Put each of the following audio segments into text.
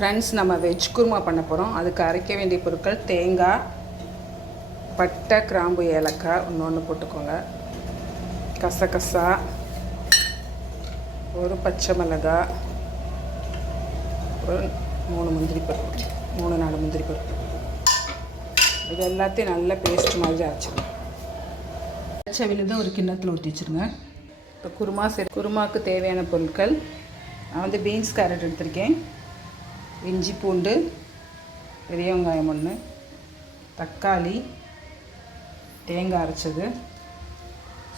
Friends, நம்ம veg kurma பண்ண போகிறோம். அதுக்கு அரைக்க வேண்டிய பொருட்கள் தேங்காய், பட்டை, கிராம்பு, ஏலக்காய் ஒன்று போட்டுக்கோங்க. கசகசா, ஒரு பச்சை மிளகாய், ஒரு 3 முந்திரி பருப்பு, 3-4 முந்திரி பருப்பு. இது எல்லாத்தையும் நல்லா பேஸ்ட் மாதிரி அரைச்சிடணும். அரைச்ச விழுத ஒரு கிண்ணத்தில் ஊற்றி வச்சுருங்க. இப்போ குருமாவுக்கு தேவையான பொருட்கள், நான் பீன்ஸ் கேரட் எடுத்திருக்கேன், இஞ்சி பூண்டு, பெரிய வெங்காயம் 1, தக்காளி, தேங்காய் அரைச்சது,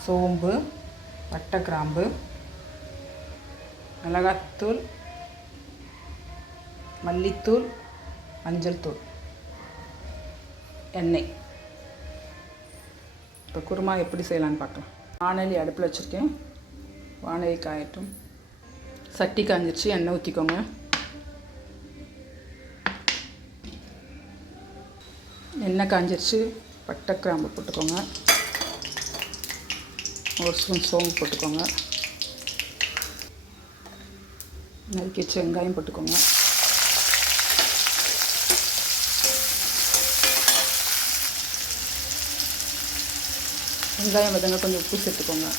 சோம்பு, பட்டை, கிராம்பு, மிளகாத்தூள், மல்லித்தூள், மஞ்சள் தூள், எண்ணெய். இப்போ குருமா எப்படி செய்யலான்னு பார்க்கலாம். வாணலி அடுப்பில் வச்சுருக்கேன். வாணலி காயட்டும். சட்டி காஞ்சிருச்சு, எண்ணெய் ஊற்றிக்கோங்க. எண்ணெய் காஞ்சிருச்சு, பட்டை, கிராம்பு போட்டுக்கோங்க. ஒரு ஸ்பூன் சோம்பு போட்டுக்கோங்க. நறுக்கி வச்ச வெங்காயம் போட்டுக்கோங்க. வெங்காயம் வதங்க கொஞ்சம் உப்பு சேர்த்துக்கோங்க.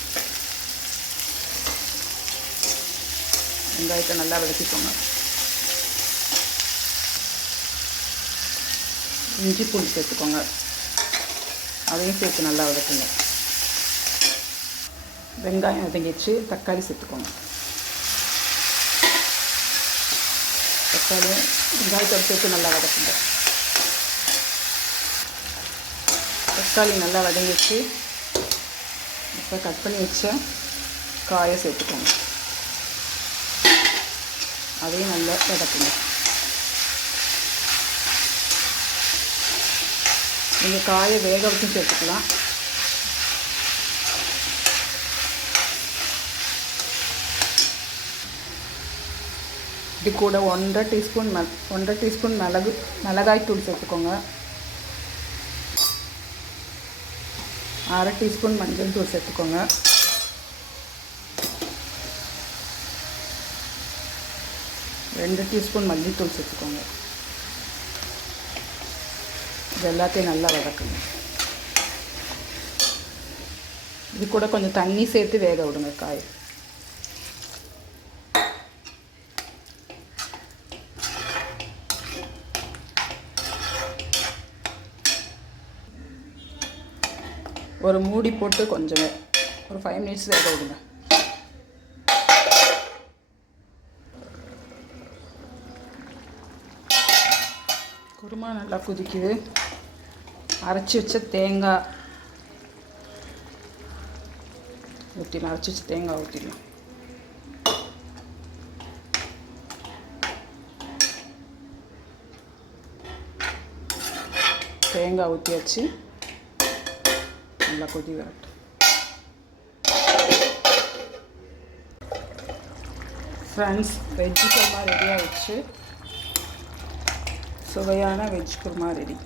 வெங்காயத்தை நல்லா வதக்கிக்கோங்க. இஞ்சி பூண்டு சேர்த்துக்கோங்க. அதையும் சேர்த்து நல்லா வதக்குங்க. வெங்காயம் வதங்கிடுச்சு, தக்காளி சேர்த்துக்கோங்க. தக்காளி வெங்காயத்தோடு சேர்த்து நல்லா வதக்குங்க. தக்காளி நல்லா வதங்கிடுச்சு. இப்போ கட் பண்ணி வச்ச காயை சேர்த்துக்கோங்க. அதையும் நல்லா வதக்குங்க. நீங்கள் காயை வேக வச்சும் சேர்த்துக்கலாம். இது கூட 1.5 டீஸ்பூன் மிளகாய் தூள் சேர்த்துக்கோங்க. 1/2 டீஸ்பூன் மஞ்சள் தூள் சேர்த்துக்கோங்க. 2 டீஸ்பூன் மல்லித்தூள் சேர்த்துக்கோங்க. இது எல்லாத்தையும் நல்லா வதக்குங்க. இது கூட கொஞ்சம் தண்ணி சேர்த்து வேக விடுங்க காய். ஒரு மூடி போட்டு கொஞ்சம் ஒரு 5 மினிட்ஸ் வேக விடுங்க. குருமா நல்லா கொதிக்குது. அரைச்சி வச்ச தேங்காய் ஊற்றிடலாம். அரைச்சி வச்ச தேங்காய் ஊற்றிடலாம். தேங்காய் ஊற்றியாச்சு. நல்லா கொதி வரட்டும். ஃப்ரெண்ட்ஸ், வெஜ் குருமா ரெடி ஆகிடுச்சு. சுவையான வெஜ் குருமா ரெடி.